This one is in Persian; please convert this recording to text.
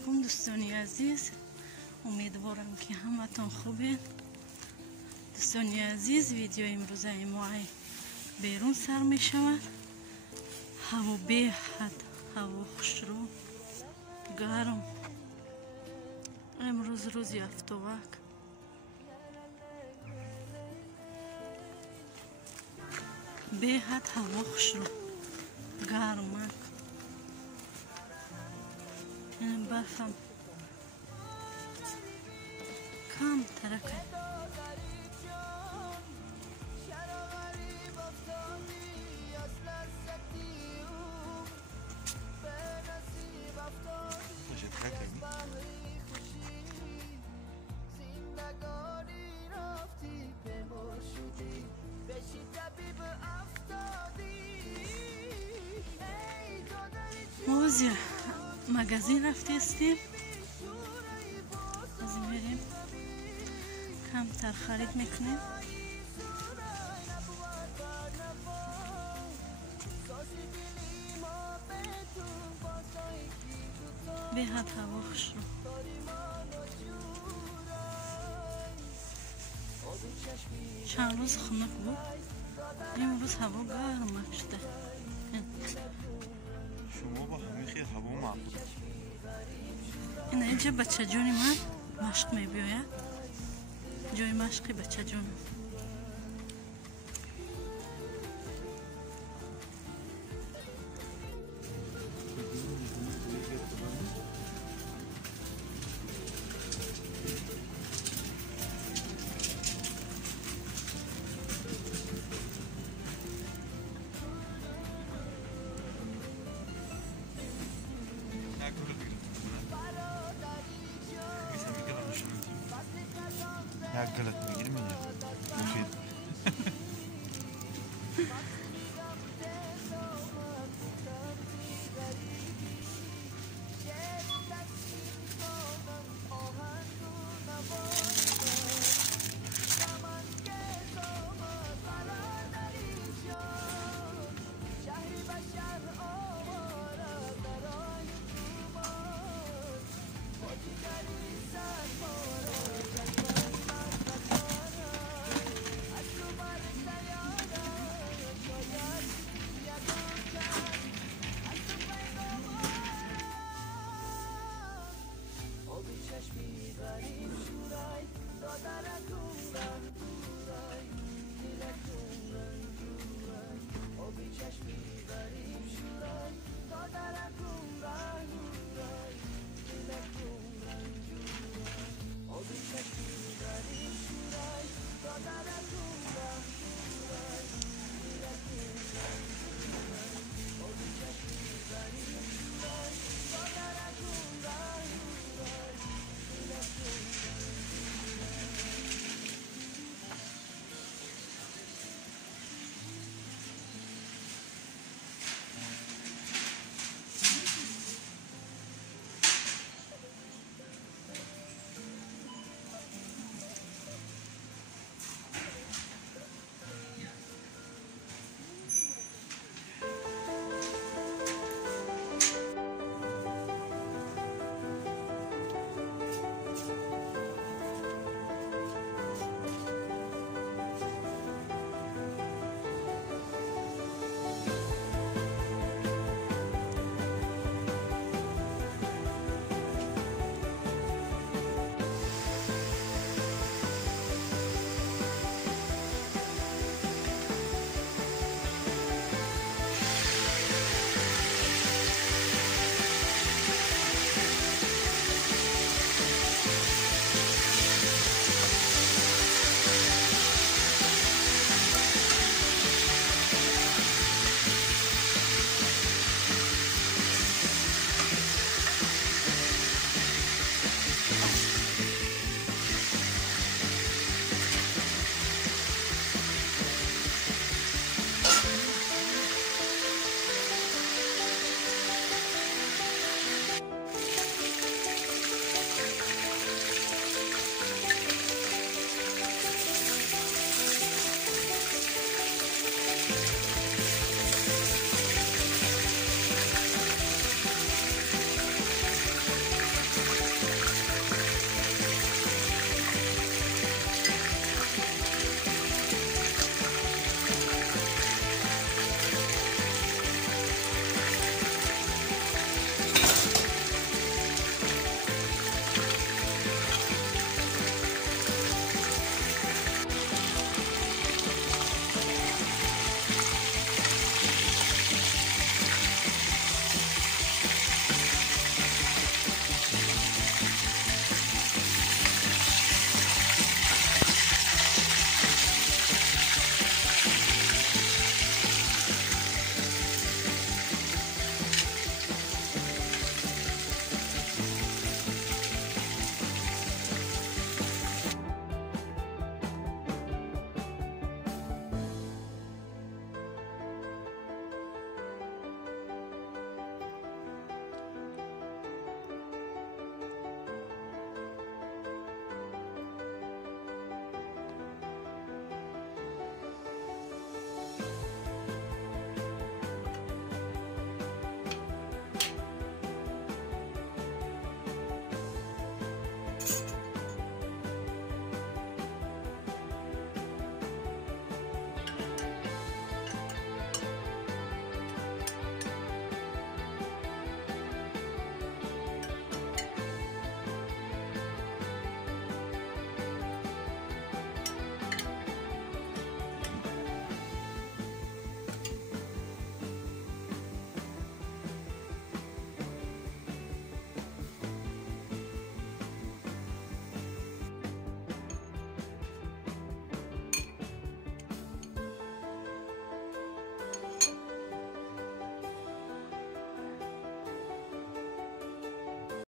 علیکم دوستانی عزیز، امیدوارم که همتون خوبین. دوستانی عزیز، ویدیو امروز ما بیرون سر می شود. هوا به حد هوا خوشرو گرم. امروز روزی هفته‌وک به حد هوا خوشرو گرم. این برفم کم ترکه. ما از مغازین رفتیم، از میریم کمتر خرید میکنیم. به حد هوا خوش رو. چند روز خنک بود، امروز هوا گرم شده. شما با همین خیلی هوا معمول. این اینجا بچه جونی من مشق میبیاید، جای مشقی بچه جون. یک گلت